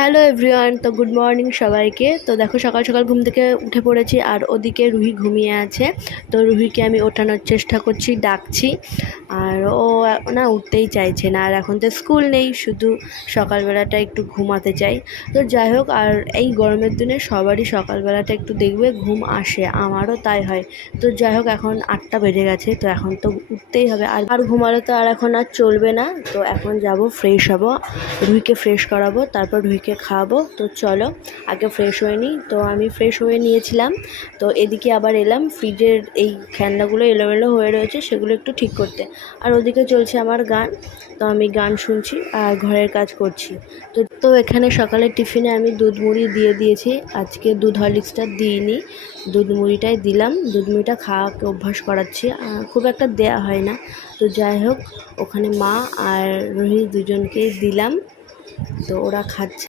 Hello everyone, তো good morning সবাইকে। তো দেখো সকাল সকাল ঘুম থেকে উঠে পড়েছি, আর ওদিকে রুহি ঘুমিয়ে আছে। তো রুহিকে আমি ওঠানোর চেষ্টা করছি, ডাকছি, আর ও না উঠতেই চাইছে না। আর এখন তো স্কুল নেই, শুধু সকালবেলাটা একটু ঘুমাতে চাই। তো যাই হোক, আর এই গরমের দিনে সবারই সকালবেলাটা একটু দেখবে ঘুম আসে, আমারও তাই হয়। তো যাই হোক, এখন 8টা বেজে গেছে, তো এখন তো উঠতেই হবে। আর ঘুমালে তো আর এখন আর চলবে না। তো এখন যাব, ফ্রেশ হব, রুহিকে ফ্রেশ করাবো, তারপর রুহিকে খাওয়াবো। তো চলো আগে ফ্রেশ হয়ে নিই। তো আমি ফ্রেশ হয়ে নিয়েছিলাম। তো এদিকে আবার এলাম, ফ্রিজের এই খেলনাগুলো এলোমেলো হয়ে রয়েছে সেগুলো একটু ঠিক করতে। আর ওদিকে চলছে আমার গান, তো আমি গান শুনছি আর ঘরের কাজ করছি। তো এখানে সকালের টিফিনে আমি দুধ মুড়ি দিয়ে দিয়েছি। আজকে দুধ হরলিক্সটা দিইনি, দুধ মুড়িটাই দিলাম। দুধ মুড়িটা খাওয়াকে অভ্যাস করাচ্ছি, খুব একটা দেয়া হয় না। তো যাই হোক, ওখানে মা আর রোহিত দুজনকেই দিলাম, তো ওরা খাচ্ছে।